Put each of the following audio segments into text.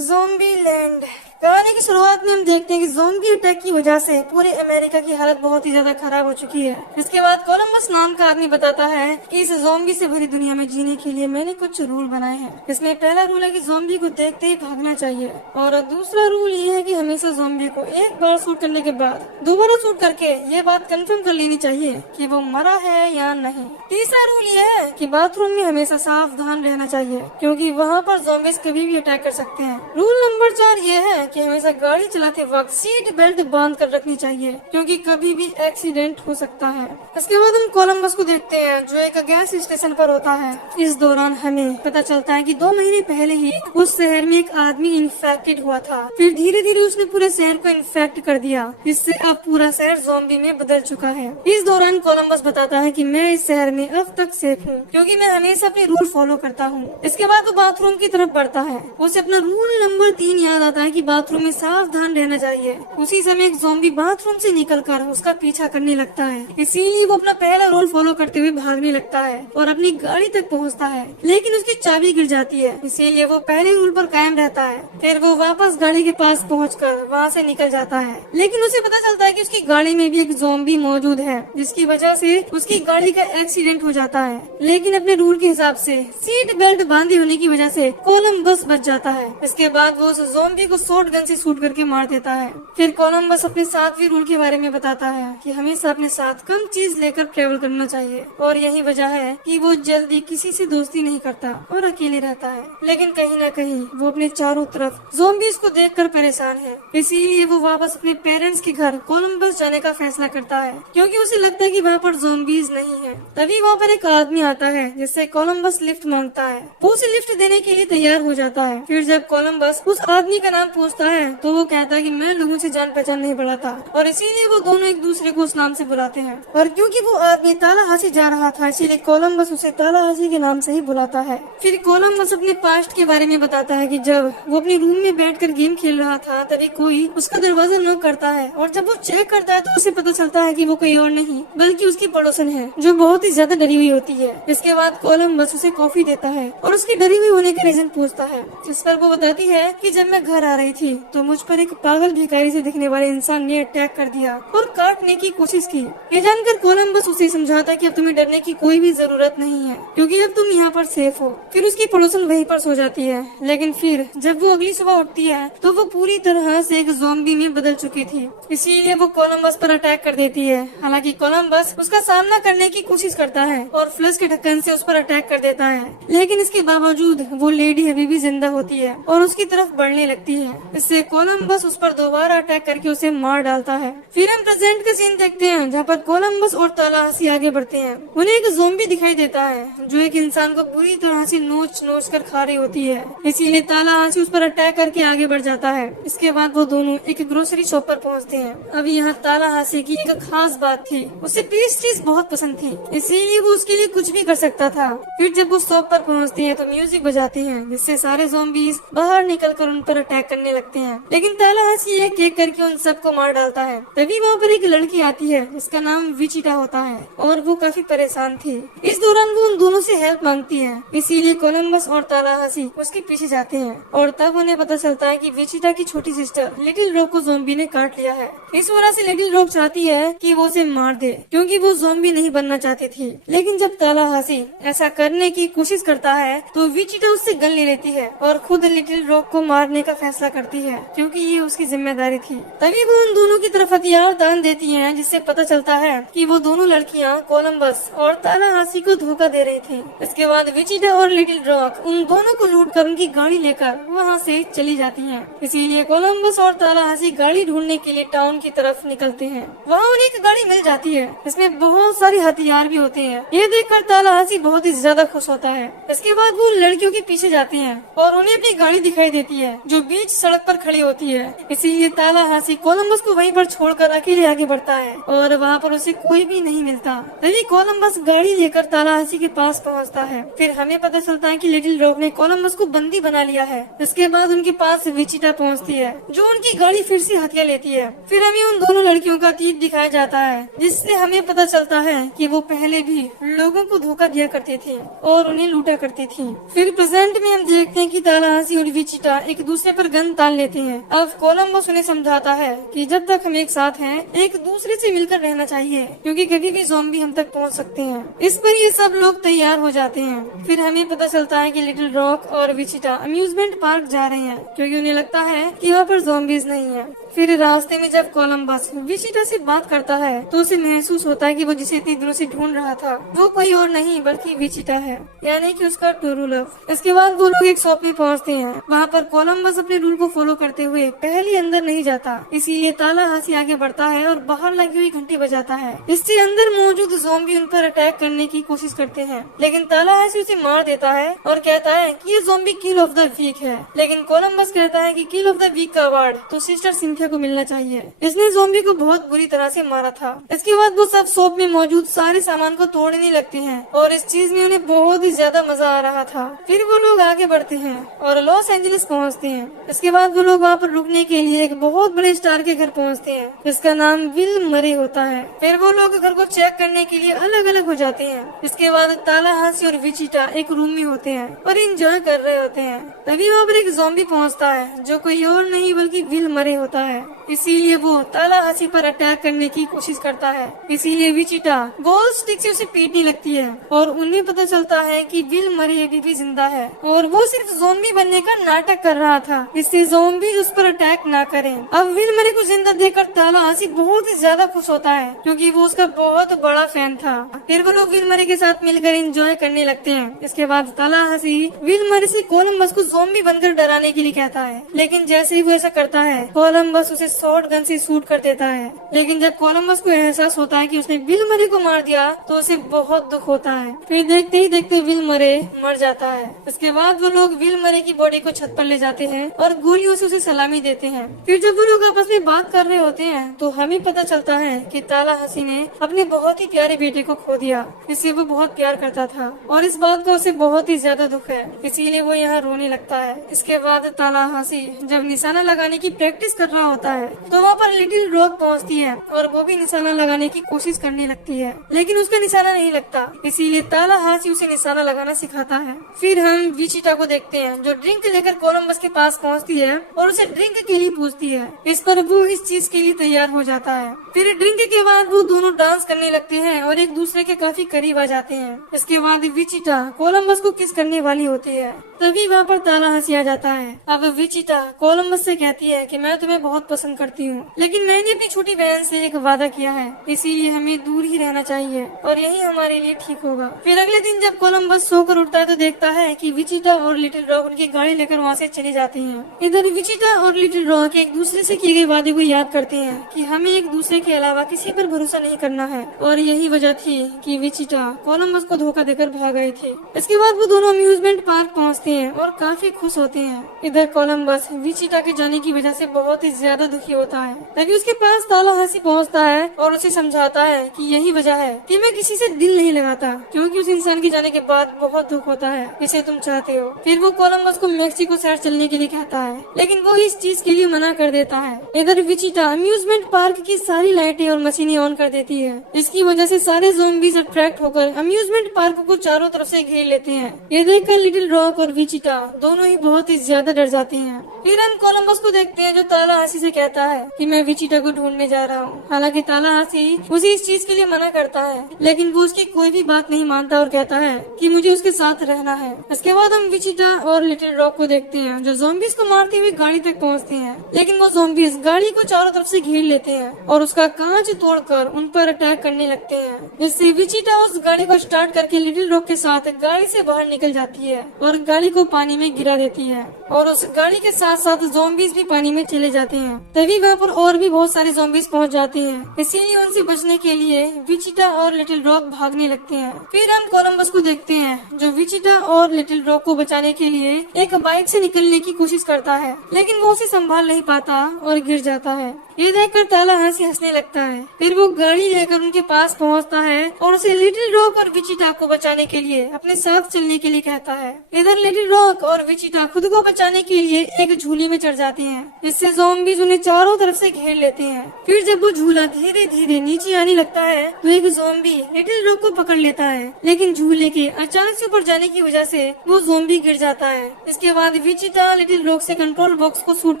Zombie land. कहानी की शुरुआत में हम देखते हैं कि ज़ॉम्बी अटैक की वजह से पूरे अमेरिका की हालत बहुत ही ज्यादा खराब हो चुकी है। इसके बाद कोलंबस नाम का आदमी बताता है कि इस ज़ॉम्बी से भरी दुनिया में जीने के लिए मैंने कुछ रूल बनाए हैं। इसमें पहला रूल है कि ज़ॉम्बी को देखते ही भागना चाहिए, और दूसरा रूल ये है कि हमेशा ज़ॉम्बी को एक बार शूट करने के बाद दोबारा शूट करके ये बात कंफर्म कर लेनी चाहिए कि वो मरा है या नहीं। तीसरा रूल ये है कि बाथरूम में हमेशा सावधान रहना चाहिए, क्योंकि वहाँ पर ज़ॉम्बीज कभी भी अटैक कर सकते हैं। रूल नंबर 4 ये है कि हमेशा गाड़ी चलाते वक्त सीट बेल्ट बांध कर रखनी चाहिए, क्योंकि कभी भी एक्सीडेंट हो सकता है। इसके बाद हम कोलंबस को देखते हैं, जो एक गैस स्टेशन पर होता है। इस दौरान हमें पता चलता है कि 2 महीने पहले ही उस शहर में एक आदमी इन्फेक्टेड हुआ था। फिर धीरे धीरे उसने पूरे शहर को इन्फेक्ट कर दिया, जिससे अब पूरा शहर ज़ॉम्बी में बदल चुका है। इस दौरान कोलंबस बताता है कि मैं इस शहर में अब तक सेफ हूँ, क्योंकि मैं हमेशा अपने रूल फॉलो करता हूँ। इसके बाद वो बाथरूम की तरफ बढ़ता है। उसे अपना रूल नंबर 3 याद आता है कि बाथरूम में सावधान रहना चाहिए। उसी समय एक ज़ॉम्बी बाथरूम से निकलकर उसका पीछा करने लगता है, इसीलिए वो अपना पहला रूल फॉलो करते हुए भागने लगता है और अपनी गाड़ी तक पहुंचता है, लेकिन उसकी चाबी गिर जाती है, इसीलिए वो पहले रूल पर कायम रहता है। फिर वो वापस गाड़ी के पास पहुंचकर वहां से निकल जाता है, लेकिन उसे पता चलता है कि उसकी गाड़ी में भी एक ज़ॉम्बी मौजूद है, जिसकी वजह से उसकी गाड़ी का एक्सीडेंट हो जाता है। लेकिन अपने रूल के हिसाब से सीट बेल्ट बांधे होने की वजह से कोलंबस बच जाता है। इसके बाद वो उस ज़ॉम्बी को शॉटगन से शूट करके मार देता है। फिर कोलंबस अपने 7वीं रूल के बारे में बताता है कि हमेशा अपने साथ कम चीज लेकर ट्रेवल करना चाहिए, और यही वजह है कि वो जल्दी किसी से दोस्ती नहीं करता और अकेले रहता है। लेकिन कहीं न कहीं वो अपने चारों तरफ ज़ॉम्बीज को देखकर परेशान है, इसीलिए वो वापस अपने पेरेंट्स के घर कोलंबस जाने का फैसला करता है, क्योंकि उसे लगता है कि वहाँ पर ज़ॉम्बीज नहीं है। तभी वहाँ पर एक आदमी आता है, जिससे कोलंबस लिफ्ट मांगता है। वो उसे लिफ्ट देने के लिए तैयार हो जाता है। फिर जब कोलंबस उस आदमी का नाम पूछता है, तो वो कहता है कि मैं लोगों से जान पहचान नहीं बढ़ाता, और इसीलिए वो दोनों एक दूसरे को उस नाम से बुलाते हैं। और क्योंकि वो आदमी तालाहासी जा रहा था, इसीलिए कोलंबस उसे तालाहासी के नाम से ही बुलाता है। फिर कोलंबस अपने पास्ट के बारे में बताता है कि जब वो अपने रूम में बैठकर गेम खेल रहा था, तभी कोई उसका दरवाजा नॉक करता है, और जब वो चेक करता है तो उसे पता चलता है कि वो कोई और नहीं बल्कि उसकी पड़ोसन है, जो बहुत ही ज्यादा डरी हुई होती है। इसके बाद कोलंबस उसे कॉफी देता है और उसकी डरी हुई होने का रीजन पूछता है, जिस पर वो बताती है कि जब मैं घर आ रही थी तो मुझ पर एक पागल भिखारी से दिखने वाले इंसान ने अटैक कर दिया और काटने की कोशिश की। ये जानकर कोलंबस उसे समझाता है कि अब तुम्हें डरने की कोई भी जरूरत नहीं है, क्योंकि अब तुम यहाँ पर सेफ हो। फिर उसकी पड़ोसन वहीं पर सो जाती है, लेकिन फिर जब वो अगली सुबह उठती है तो वो पूरी तरह से एक ज़ॉम्बी में बदल चुकी थी, इसीलिए वो कोलंबस पर अटैक कर देती है। हालांकि कोलंबस उसका सामना करने की कोशिश करता है और फ्लश के ढक्कन से उस पर अटैक कर देता है, लेकिन इसके बावजूद वो लेडी अभी भी जिंदा होती है और उसकी तरफ बढ़ने लगती है। इससे कोलंबस उस पर दोबारा अटैक करके उसे मार डालता है। फिर हम प्रेजेंट का सीन देखते हैं, जहाँ पर कोलंबस और तालाहासी आगे बढ़ते हैं। उन्हें एक ज़ॉम्बी दिखाई देता है, जो एक इंसान को पूरी तरह से नोच नोच कर खा रही होती है, इसीलिए तालाहासी उस पर अटैक करके आगे बढ़ जाता है। इसके बाद वो दोनों एक ग्रोसरी शॉप पर पहुँचते हैं। अभी यहाँ तालाहासी की एक खास बात थी, उसे पेस्ट्रीज बहुत पसंद थी, इसीलिए वो उसके लिए कुछ भी कर सकता था। फिर जब वो शॉप पर पहुँचती है तो म्यूजिक बजाती है, जिससे सारे ज़ॉम्बीज बाहर निकलकर उन पर अटैक करने लगते हैं, लेकिन तालाहासी एक एक करके उन सबको मार डालता है। तभी वहाँ पर एक लड़की आती है, जिसका नाम विचिटा होता है, और वो काफी परेशान थी। इस दौरान वो उन दोनों से हेल्प मांगती है, इसीलिए कोलंबस और तालाहासी उसके पीछे जाते हैं, और तब उन्हें पता चलता है कि विचिटा की छोटी सिस्टर लिटिल रॉक को ज़ॉम्बी ने काट लिया है। इस वजह से लिटिल रॉक चाहती है कि वो उसे मार दे, क्योंकि वो ज़ॉम्बी नहीं बनना चाहती थी। लेकिन जब तालाहासी ऐसा करने की कोशिश करता है तो विचिटा उससे गन ले लेती है और खुद लिटिल रॉक को मारने का फैसला करती है, क्योंकि ये उसकी जिम्मेदारी थी। तभी वो उन दोनों की तरफ हथियार तान देती है, जिससे पता चलता है कि वो दोनों लड़कियां कोलंबस और तालाहासी को धोखा दे रही थी। इसके बाद विचिटा और लिटिल रॉक उन दोनों को लूट कर उनकी गाड़ी लेकर वहाँ से चली जाती हैं। इसीलिए कोलंबस और तालाहासी गाड़ी ढूंढने के लिए टाउन की तरफ निकलते हैं। वहाँ उन्हें एक गाड़ी मिल जाती है, इसमें बहुत सारे हथियार भी होते हैं। ये देखकर तालाहासी बहुत ही ज्यादा खुश होता है। इसके बाद वो लड़कियों के पीछे जाते हैं और उन्हें अपनी गाड़ी दिखाई देती है, जो बीच सड़क सड़क पर खड़ी होती है। इसीलिए तालाहासी कोलंबस को वहीं पर छोड़कर अकेले आगे बढ़ता है और वहाँ पर उसे कोई भी नहीं मिलता। तभी कोलंबस गाड़ी लेकर तालाहासी के पास पहुँचता है। फिर हमें पता चलता है कि लिटिल रॉक ने कोलंबस को बंदी बना लिया है। इसके बाद उनके पास विचिटा पहुँचती है जो उनकी गाड़ी फिर से हथिया लेती है। फिर हमें उन दोनों लड़कियों का तीर दिखाया जाता है जिससे हमें पता चलता है कि वो पहले भी लोगों को धोखा दिया करती थी और उन्हें लूटा करती थी। फिर प्रेजेंट में हम देखते हैं कि तालाहासी और विचिटा एक दूसरे पर गन तान लेते हैं। अब कोलंबस उन्हें समझाता है कि जब तक हम एक साथ हैं एक दूसरे से मिलकर रहना चाहिए क्योंकि कभी भी ज़ॉम्बी हम तक पहुंच सकते हैं। इस पर ये सब लोग तैयार हो जाते हैं। फिर हमें पता चलता है कि लिटिल रॉक और विचिटा अम्यूजमेंट पार्क जा रहे हैं क्योंकि उन्हें लगता है कि वहाँ पर ज़ॉम्बीज नहीं है। फिर रास्ते में जब कोलंबस विचिटा से बात करता है तो उसे महसूस होता है कि वो जिसे इतनी दिनों से ढूंढ रहा था वो कोई और नहीं बल्कि विचिटा है, यानी कि उसका ट्रू लव। इसके बाद वो लोग एक शॉप में पहुंचते हैं। वहाँ पर कोलंबस अपने रूल को फॉलो करते हुए पहले अंदर नहीं जाता, इसीलिए तालाहासी आगे बढ़ता है और बाहर लगी हुई घंटी बजाता है। इससे अंदर मौजूद ज़ॉम्बी उन पर अटैक करने की कोशिश करते हैं लेकिन तालाहासी उसे मार देता है और कहता है कि ये zombie kill of the week है। लेकिन कोलंबस कहता है कि किल ऑफ द वीक का अवार्ड तो सिस्टर सिंथिया को मिलना चाहिए, इसने ज़ॉम्बी को बहुत बुरी तरह से मारा था। इसके बाद वो सब शॉप में मौजूद सारे सामान को तोड़ने लगते हैं और इस चीज में उन्हें बहुत ही ज्यादा मजा आ रहा था। फिर वो लोग आगे बढ़ते हैं और लॉस एंजलिस पहुंचते हैं। इसके बाद वो लोग वहाँ पर रुकने के लिए एक बहुत बड़े स्टार के घर पहुंचते हैं जिसका नाम विल मरे होता है। फिर वो लोग घर को चेक करने के लिए अलग अलग हो जाते हैं। इसके बाद तालाहासी और विचिटा एक रूम में होते हैं और एंजॉय कर रहे होते हैं। तभी वहाँ पर एक ज़ॉम्बी पहुँचता है जो कोई और नहीं बल्कि विल मरे होता है। इसीलिए वो तालाहासी पर अटैक करने की कोशिश करता है। इसीलिए विचिटा गोल स्टिक से उसे पीटने लगती है और उन्हें पता चलता है कि विल मरे अभी भी जिंदा है और वो सिर्फ ज़ॉम्बी बनने का नाटक कर रहा था, इससे ज़ॉम्बी उस पर अटैक ना करें। अब विल मरे को जिंदा देखकर तालाहासी बहुत ही ज्यादा खुश होता है क्योंकि वो उसका बहुत बड़ा फैन था। फिर वो लोग विल मरे के साथ मिलकर एंजॉय करने लगते हैं। इसके बाद तालाहासी विल मरे से कोलंबस को ज़ॉम्बी बनकर डराने के लिए कहता है, लेकिन जैसे ही वो ऐसा करता है कोलंबस उसे शॉर्ट गन से शूट कर देता है। लेकिन जब कोलंबस को एहसास होता है कि उसने विल मरे को मार दिया तो उसे बहुत दुख होता है। फिर देखते ही देखते विल मरे मर जाता है। इसके बाद वो लोग विल मरे की बॉडी को छत पर ले जाते हैं और गोलियों से उसे सलामी देते हैं। फिर जब वो लोग आपस में बात कर रहे होते हैं तो हमें पता चलता है कि तालाहासी ने अपने बहुत ही प्यारे बेटे को खो दिया, जिससे वो बहुत प्यार करता था और इस बात का उसे बहुत ही ज्यादा दुख है, इसीलिए वो यहाँ रोने लगता है। इसके बाद तालाहासी जब निशाना लगाने की प्रैक्टिस कर रहा होता है तो वहाँ पर लिटिल रॉक पहुँचती है और वो भी निशाना लगाने की कोशिश करने लगती है लेकिन उसका निशाना नहीं लगता, इसीलिए तालाहासी उसे निशाना लगाना सिखाता है। फिर हम विचिटा को देखते हैं जो ड्रिंक लेकर कोलंबस के पास पहुँचती है और उसे ड्रिंक के लिए पूछती है। इस पर वो इस चीज के लिए तैयार हो जाता है। फिर ड्रिंक के बाद वो दोनों डांस करने लगते हैं और एक दूसरे के काफी करीब आ जाते हैं। इसके बाद विचिटा कोलंबस को किस करने वाली होती है, तभी वहाँ पर तालाहासी आ जाता है। अब विचिटा कोलंबस से कहती है कि मैं तुम्हें बहुत पसंद करती हूँ लेकिन मैंने अपनी छोटी बहन से एक वादा किया है, इसीलिए हमें दूर ही रहना चाहिए और यही हमारे लिए ठीक होगा। फिर अगले दिन जब कोलंबस सोकर उठता है तो देखता है कि विचिटा और लिटिल रॉक उनकी गाड़ी लेकर वहाँ से चली जाती हैं। इधर विचिटा और लिटिल रॉक एक दूसरे से किए गए वादे को याद करते हैं कि हमें एक दूसरे के अलावा किसी पर भरोसा नहीं करना है और यही वजह थी कि विचिटा कोलंबस को धोखा देकर भाग गए थे। इसके बाद वो दोनों अम्यूजमेंट पार्क पहुँचते हैं और काफी खुश होते हैं। इधर कोलंबस विचिटा के जाने की वजह से बहुत ही ज्यादा दुखी होता है। तभी उसके पास तालाहासी पहुँचता है और उसे समझाता है कि यही वजह है कि मैं किसी से दिल नहीं लगाता क्योंकि उस इंसान के जाने के बाद बहुत दुख होता है जिसे तुम चाहते हो। फिर वो कोलंबस को मेक्सिको शहर चलने के लिए कहता है लेकिन वो इस चीज के लिए मना कर देता है। इधर विचिटा अम्यूजमेंट पार्क की सारी लाइटें और मशीनें ऑन कर देती है। इसकी वजह से सारे ज़ॉम्बीज अट्रैक्ट होकर अम्यूजमेंट पार्क को चारों तरफ से घेर लेते हैं। ये देखकर लिटिल रॉक और विचिटा दोनों ही बहुत ही ज्यादा डर जाते हैं। फिर हम कोलंबस को देखते हैं जो तालाहासी से कहता है कि मैं विचिटा को ढूंढने जा रहा हूँ। हालांकि तालाहासी उसे इस चीज के लिए मना करता है लेकिन वो उसकी कोई भी बात नहीं मानता और कहता है कि मुझे उसके साथ रहना है। इसके बाद हम विचिटा और लिटिल रॉक को देखते हैं जो ज़ॉम्बीज को मारते हुए गाड़ी तक पहुँचते हैं लेकिन वो ज़ॉम्बीज गाड़ी को चारों तरफ से घेर लेते हैं और उसका कांच तोड़कर उन पर अटैक करने लगते हैं, जिससे विचिटा उस गाड़ी को स्टार्ट करके लिटिल रॉक के साथ गाड़ी से बाहर निकल जाती है और गाड़ी को पानी में गिरा देती है और उस गाड़ी के साथ साथ ज़ॉम्बीज भी पानी में चले जाते हैं। तभी वहाँ पर और भी बहुत सारे ज़ॉम्बीज पहुँच जाते हैं, इसीलिए उनसे बचने के लिए विचिटा और लिटिल रॉक भागने लगते हैं। फिर हम कोलंबस को देखते हैं जो विचिटा और लिटिल रॉक को बचाने के लिए एक बाइक से निकलने की कोशिश करता है है, लेकिन वो उसे संभाल नहीं पाता और गिर जाता है। ये देखकर तालाहासी हंसने लगता है। फिर वो गाड़ी लेकर उनके पास पहुंचता है और उसे लिटिल रॉक और विचिटा को बचाने के लिए अपने साथ चलने के लिए कहता है। इधर लिटिल रॉक और विचिटा खुद को बचाने के लिए एक झूले में चढ़ जाते हैं, जिससे ज़ॉम्बीज़ उन्हें चारों तरफ से घेर लेते हैं। फिर जब वो झूला धीरे धीरे नीचे आने लगता है तो एक ज़ॉम्बी लिटिल रॉक को पकड़ लेता है, लेकिन झूले के अचानक से ऊपर जाने की वजह से वो ज़ॉम्बी गिर जाता है। इसके बाद विचिटा लिटिल रॉक से कंट्रोल बॉक्स को शूट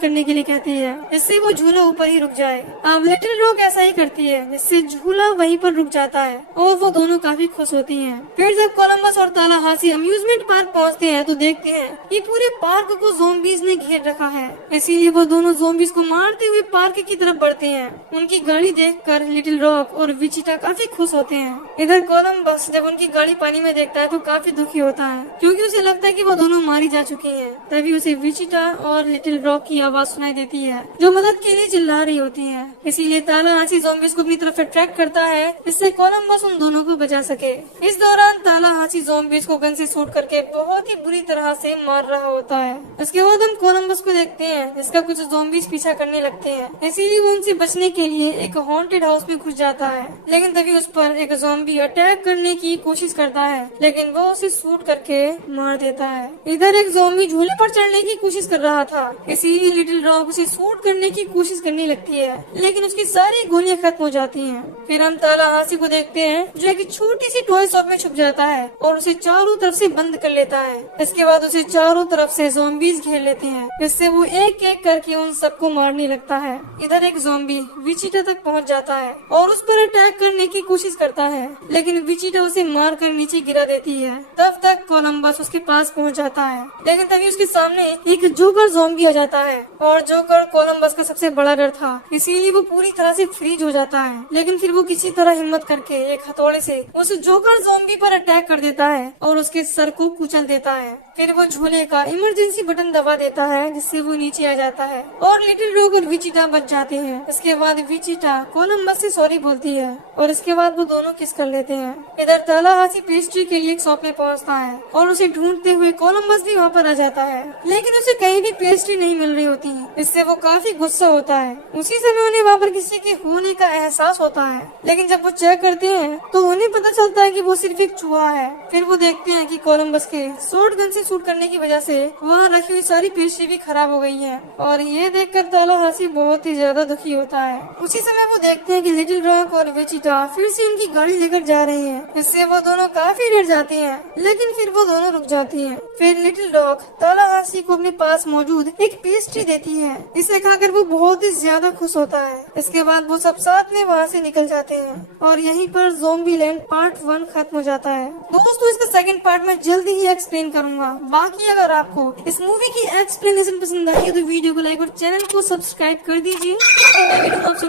करने के लिए कहती है, जिससे वो झूला ऊपर ही रुक जाए। अब लिटिल रॉक ऐसा ही करती है, जिससे झूला वहीं पर रुक जाता है और वो दोनों काफी खुश होती हैं। फिर जब कोलंबस और तालाहासी अम्यूजमेंट पार्क पहुंचते हैं तो देखते हैं कि पूरे पार्क को ज़ॉम्बीज़ ने घेर रखा है। इसीलिए वो दोनों ज़ॉम्बीज़ को मारते हुए पार्क की तरफ बढ़ते हैं। उनकी गाड़ी देखकर लिटिल रॉक और विचिटा काफी खुश होते हैं। इधर कोलंबस जब उनकी गाड़ी पानी में देखता है तो काफी दुखी होता है, क्योंकि उसे लगता है कि वो दोनों मारी जा चुकी हैं। तभी उसे विचिटा और लिटिल रॉक की आवाज सुनाई देती है, जो मदद के लिए चिल्ला रही होती है। इसीलिए तालाहासी ज़ॉम्बीज़ को अपनी तरफ अट्रैक्ट करता है, जिससे कोलंबस उन दोनों को बचा सके। इस दौरान तालाहासी ज़ॉम्बीज़ को गन से शूट करके बहुत ही बुरी तरह से मार रहा होता है। उसके बाद हम कोलंबस को देखते हैं, जिसका कुछ ज़ॉम्बीज़ पीछा करने लगते हैं। इसीलिए वो उनसे बचने के लिए एक हॉन्टेड हाउस में घुस जाता है, लेकिन तभी उस पर एक ज़ॉम्बी अटैक करने की कोशिश करता है, लेकिन वो उसे शूट करके मार देता है। इधर एक ज़ॉम्बी झूले पर चढ़ने की कोशिश कर रहा था, इसीलिए लिटिल रॉक उसे शूट करने की कोशिश करने लगती है, लेकिन उसकी सारी गोलियां खत्म हो जाती हैं। फिर हम तालाहासी को देखते हैं, जो एक छोटी सी टॉय शॉप में छुप जाता है और उसे चारों तरफ से बंद कर लेता है। इसके बाद उसे चारों तरफ से ज़ॉम्बीज़ घेर लेते हैं, जिससे वो एक एक करके उन सबको मारने लगता है। इधर एक ज़ॉम्बी विचिटा तक पहुंच जाता है और उस पर अटैक करने की कोशिश करता है, लेकिन विचिटा उसे मार कर नीचे गिरा देती है। तब तक कोलंबस उसके पास पहुंच जाता है, लेकिन तभी उसके सामने एक जोकर ज़ॉम्बी आ जाता है और जोकर कोलंबस का सबसे बड़ा डर था, इसीलिए वो पूरी तरह से फ्रीज हो जाता है। लेकिन फिर वो किसी तरह हिम्मत करके एक हथौड़े से उस जोकर ज़ॉम्बी पर अटैक कर देता है और उसके सर को कुचल देता है। फिर वो झूले का इमरजेंसी बटन दबा देता है, जिससे वो नीचे आ जाता है और लिटिल रॉक और विचिटा बच जाते हैं। इसके बाद विचिटा कोलंबस से सॉरी बोलती है और इसके बाद वो दोनों किस कर लेते हैं। इधर तालाहासी पेस्ट्री के लिए एक शॉप में पहुंचता है और उसे ढूंढते हुए कोलंबस भी वहाँ पर आ जाता है, लेकिन उसे कहीं भी पेस्ट्री नहीं मिल रही होती। इससे वो काफी गुस्सा होता है। उसी समय उन्हें वहाँ पर किसी के होने का एहसास होता है, लेकिन जब वो चेक करते हैं तो उन्हें पता चलता है कि वो सिर्फ एक चूहा है। फिर वो देखते हैं कि कोलंबस के शॉर्ट गन से शूट करने की वजह से वहाँ रखी हुई सारी पेस्ट्री भी खराब हो गई है, और ये देखकर तालाहासी बहुत ही ज्यादा दुखी होता है। उसी समय वो देखते हैं कि लिटिल रॉक और विचिटा फिर से उनकी गाड़ी लेकर जा रहे हैं। इससे वो दोनों काफी डर जाते हैं, लेकिन फिर वो दोनों रुक जाती हैं। फिर लिटिल रॉक तालाहासी को अपने पास मौजूद एक पेस्ट्री देती है, इसे खाकर वो बहुत ही ज्यादा खुश होता है। इसके बाद वो सब साथ में वहाँ से निकल जाते हैं और यहीं पर ज़ॉम्बीलैंड पार्ट 1 खत्म हो जाता है। दोस्तों, इसका सेकंड पार्ट मैं जल्दी ही एक्सप्लेन करूंगा। बाकी अगर आपको इस मूवी की एक्सप्लेनेशन पसंद आई है तो वीडियो को लाइक और चैनल को सब्सक्राइब कर दीजिए।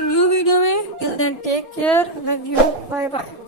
न्यू वीडियो में till then take care, love you, bye bye.